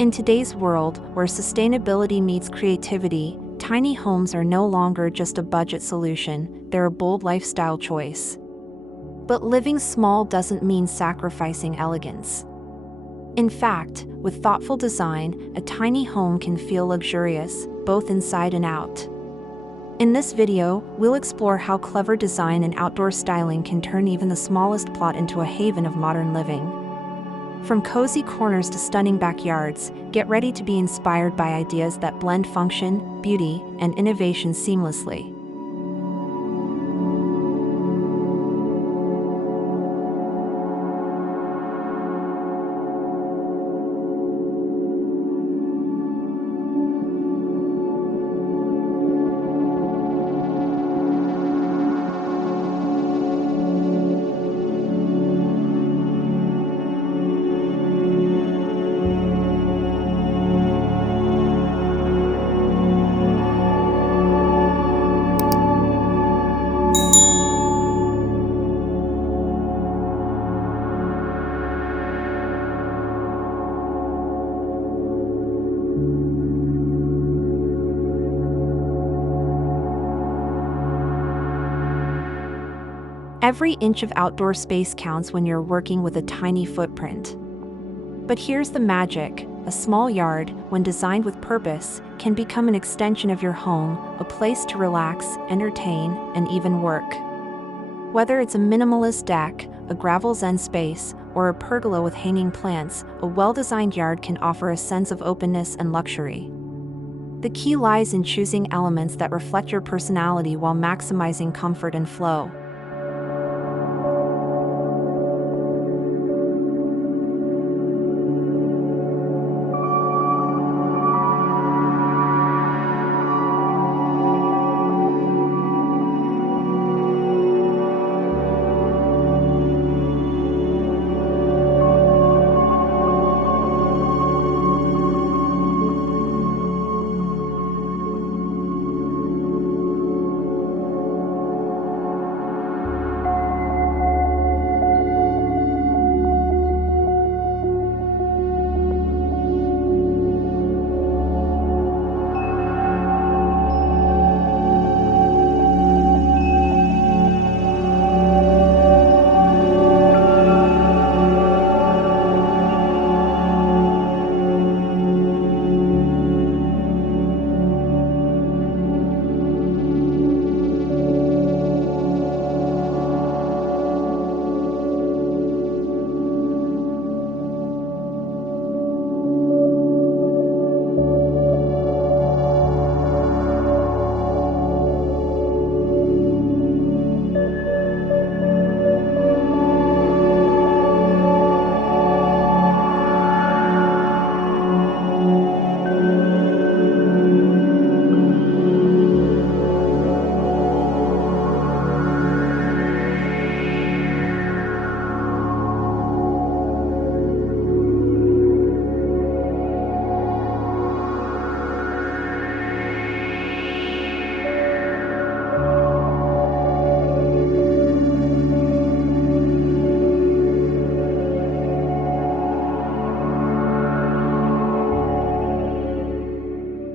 In today's world, where sustainability meets creativity, tiny homes are no longer just a budget solution, they're a bold lifestyle choice. But living small doesn't mean sacrificing elegance. In fact, with thoughtful design, a tiny home can feel luxurious, both inside and out. In this video, we'll explore how clever design and outdoor styling can turn even the smallest plot into a haven of modern living. From cozy corners to stunning backyards, get ready to be inspired by ideas that blend function, beauty, and innovation seamlessly. Every inch of outdoor space counts when you're working with a tiny footprint. But here's the magic: a small yard, when designed with purpose, can become an extension of your home, a place to relax, entertain, and even work. Whether it's a minimalist deck, a gravel zen space, or a pergola with hanging plants, a well-designed yard can offer a sense of openness and luxury. The key lies in choosing elements that reflect your personality while maximizing comfort and flow.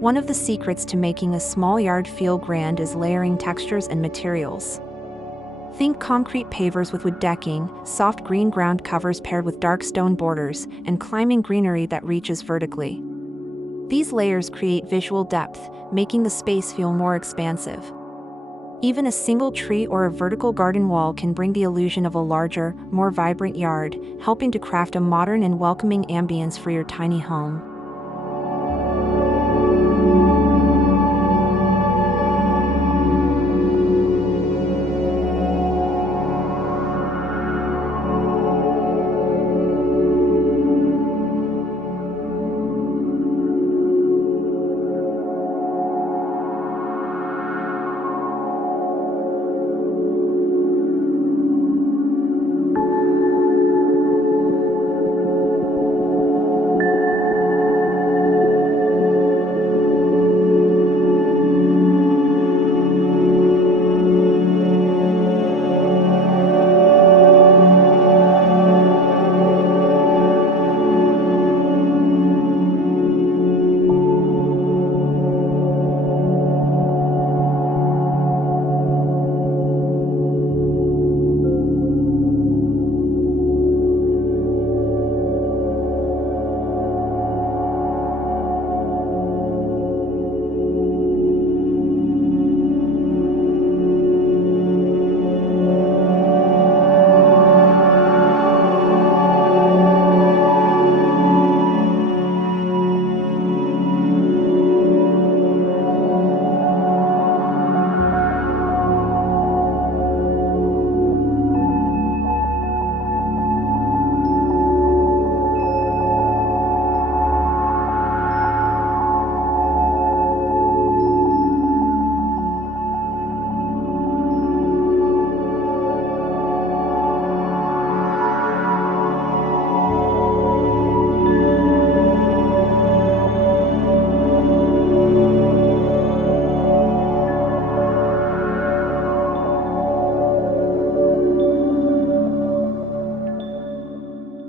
One of the secrets to making a small yard feel grand is layering textures and materials. Think concrete pavers with wood decking, soft green ground covers paired with dark stone borders, and climbing greenery that reaches vertically. These layers create visual depth, making the space feel more expansive. Even a single tree or a vertical garden wall can bring the illusion of a larger, more vibrant yard, helping to craft a modern and welcoming ambience for your tiny home.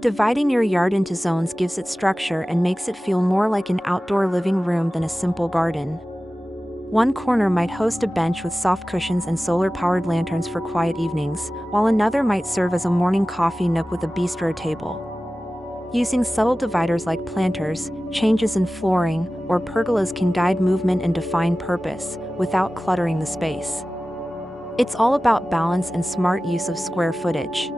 Dividing your yard into zones gives it structure and makes it feel more like an outdoor living room than a simple garden. One corner might host a bench with soft cushions and solar-powered lanterns for quiet evenings, while another might serve as a morning coffee nook with a bistro table. Using subtle dividers like planters, changes in flooring, or pergolas can guide movement and define purpose, without cluttering the space. It's all about balance and smart use of square footage.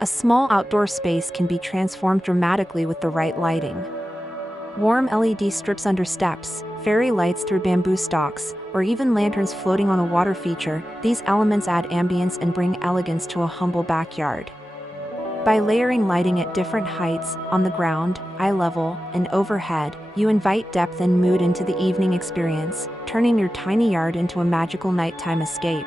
A small outdoor space can be transformed dramatically with the right lighting. Warm LED strips under steps, fairy lights through bamboo stalks, or even lanterns floating on a water feature, these elements add ambience and bring elegance to a humble backyard. By layering lighting at different heights, on the ground, eye level, and overhead, you invite depth and mood into the evening experience, turning your tiny yard into a magical nighttime escape.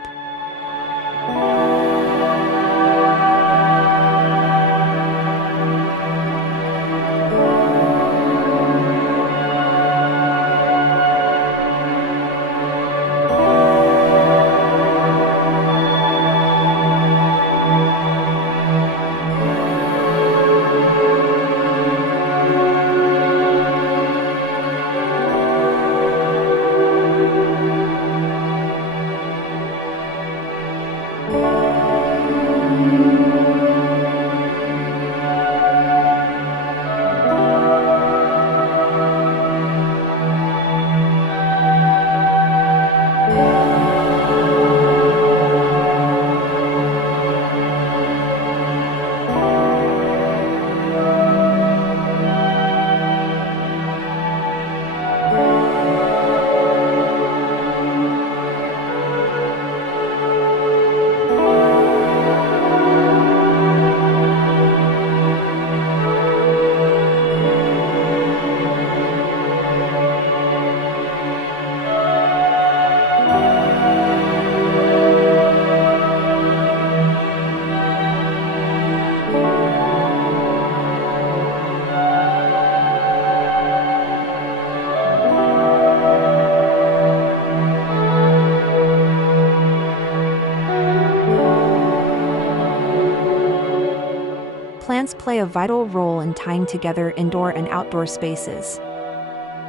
Plants play a vital role in tying together indoor and outdoor spaces.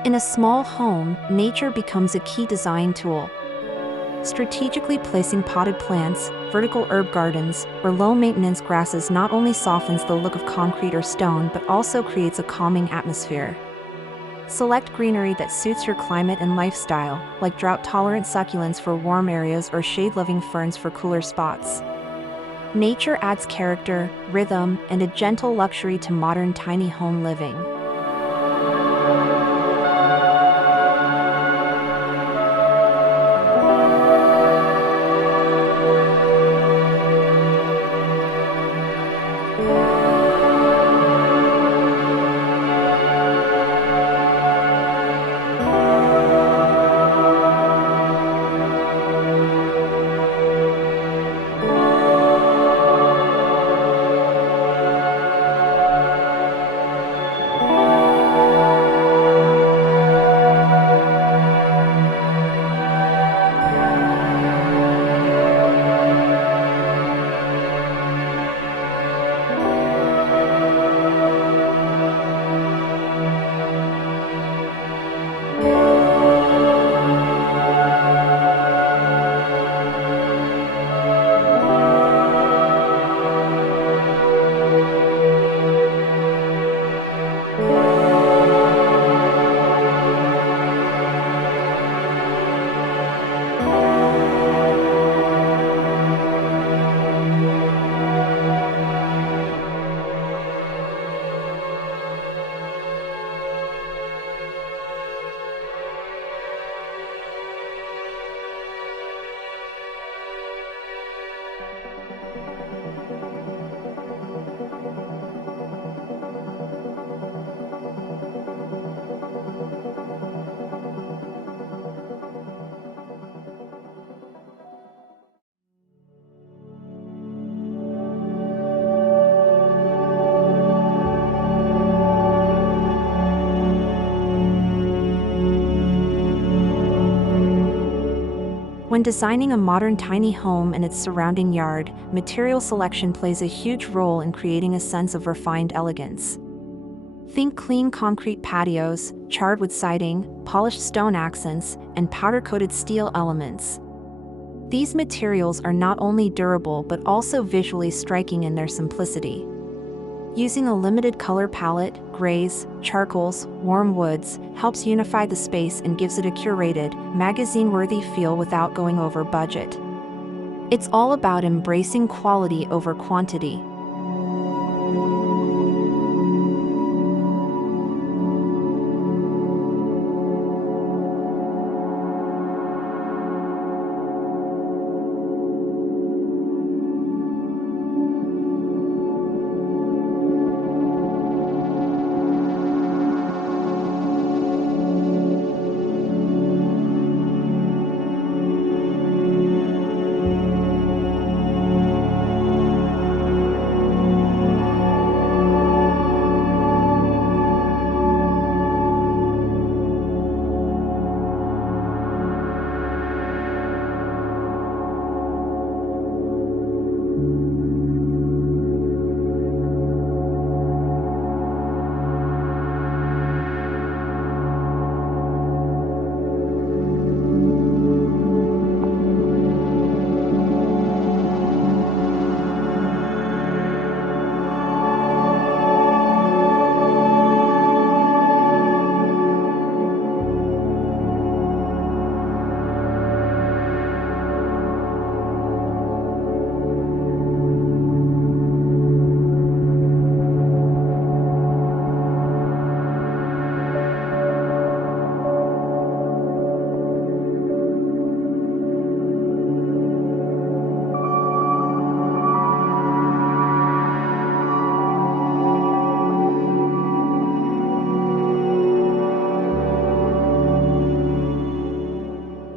In a small home, nature becomes a key design tool. Strategically placing potted plants, vertical herb gardens, or low-maintenance grasses not only softens the look of concrete or stone but also creates a calming atmosphere. Select greenery that suits your climate and lifestyle, like drought-tolerant succulents for warm areas or shade-loving ferns for cooler spots. Nature adds character, rhythm, and a gentle luxury to modern tiny home living. When designing a modern tiny home and its surrounding yard, material selection plays a huge role in creating a sense of refined elegance. Think clean concrete patios, charred wood siding, polished stone accents, and powder-coated steel elements. These materials are not only durable but also visually striking in their simplicity. Using a limited color palette, grays, charcoals, warm woods, helps unify the space and gives it a curated, magazine-worthy feel without going over budget. It's all about embracing quality over quantity.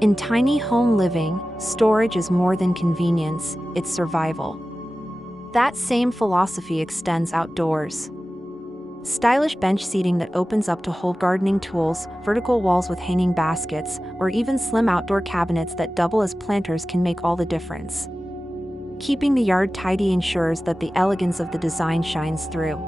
In tiny home living, storage is more than convenience, it's survival. That same philosophy extends outdoors. Stylish bench seating that opens up to hold gardening tools, vertical walls with hanging baskets, or even slim outdoor cabinets that double as planters can make all the difference. Keeping the yard tidy ensures that the elegance of the design shines through.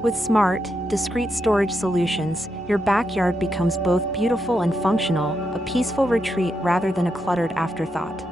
With smart, discreet storage solutions, your backyard becomes both beautiful and functional, a peaceful retreat rather than a cluttered afterthought.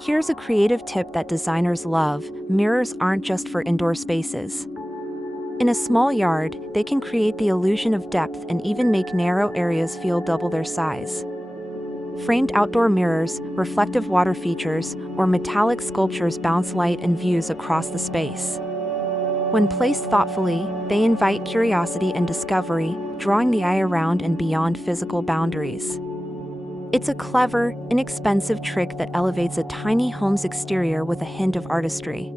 Here's a creative tip that designers love: mirrors aren't just for indoor spaces. In a small yard, they can create the illusion of depth and even make narrow areas feel double their size. Framed outdoor mirrors, reflective water features, or metallic sculptures bounce light and views across the space. When placed thoughtfully, they invite curiosity and discovery, drawing the eye around and beyond physical boundaries. It's a clever, inexpensive trick that elevates a tiny home's exterior with a hint of artistry.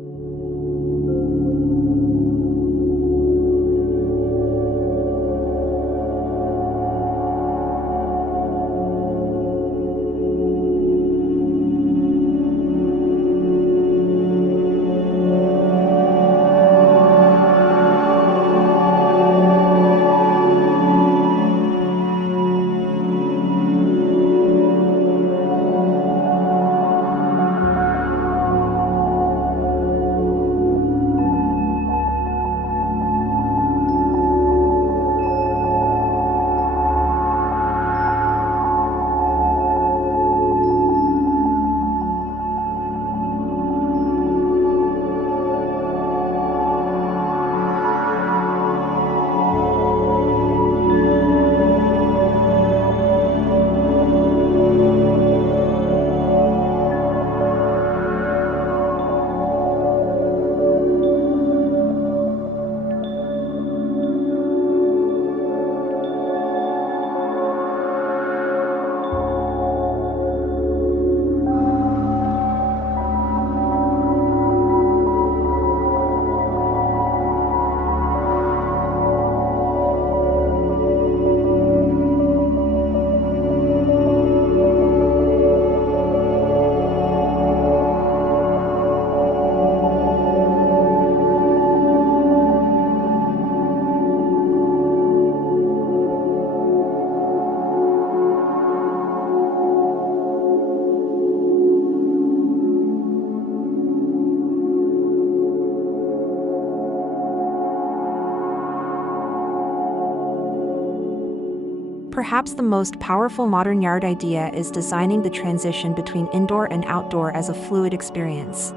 Perhaps the most powerful modern yard idea is designing the transition between indoor and outdoor as a fluid experience.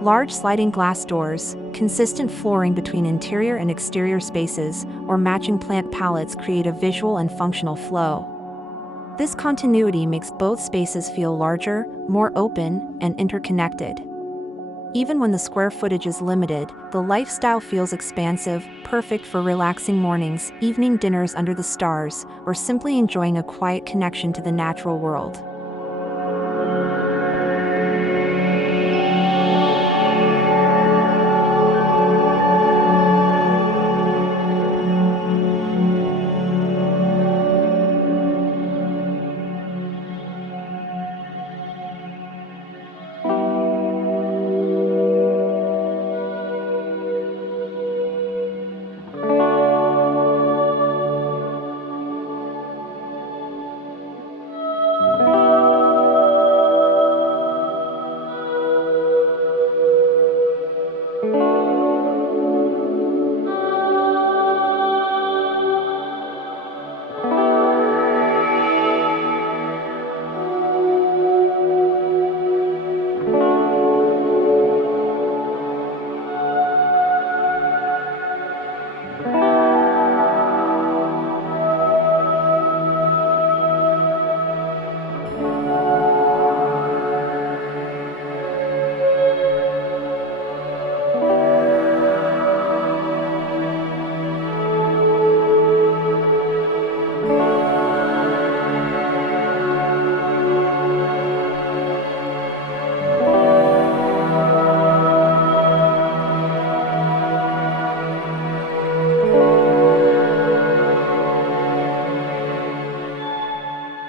Large sliding glass doors, consistent flooring between interior and exterior spaces, or matching plant palettes create a visual and functional flow. This continuity makes both spaces feel larger, more open, and interconnected. Even when the square footage is limited, the lifestyle feels expansive, perfect for relaxing mornings, evening dinners under the stars, or simply enjoying a quiet connection to the natural world.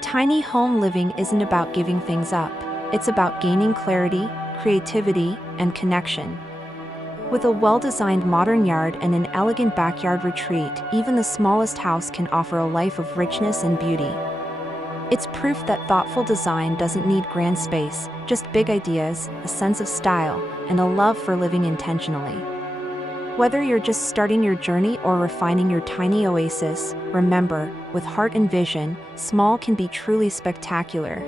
Tiny home living isn't about giving things up. It's about gaining clarity, creativity, and connection. With a well-designed modern yard and an elegant backyard retreat, even the smallest house can offer a life of richness and beauty. It's proof that thoughtful design doesn't need grand space, just big ideas, a sense of style, and a love for living intentionally. Whether you're just starting your journey or refining your tiny oasis, remember, with heart and vision, small can be truly spectacular.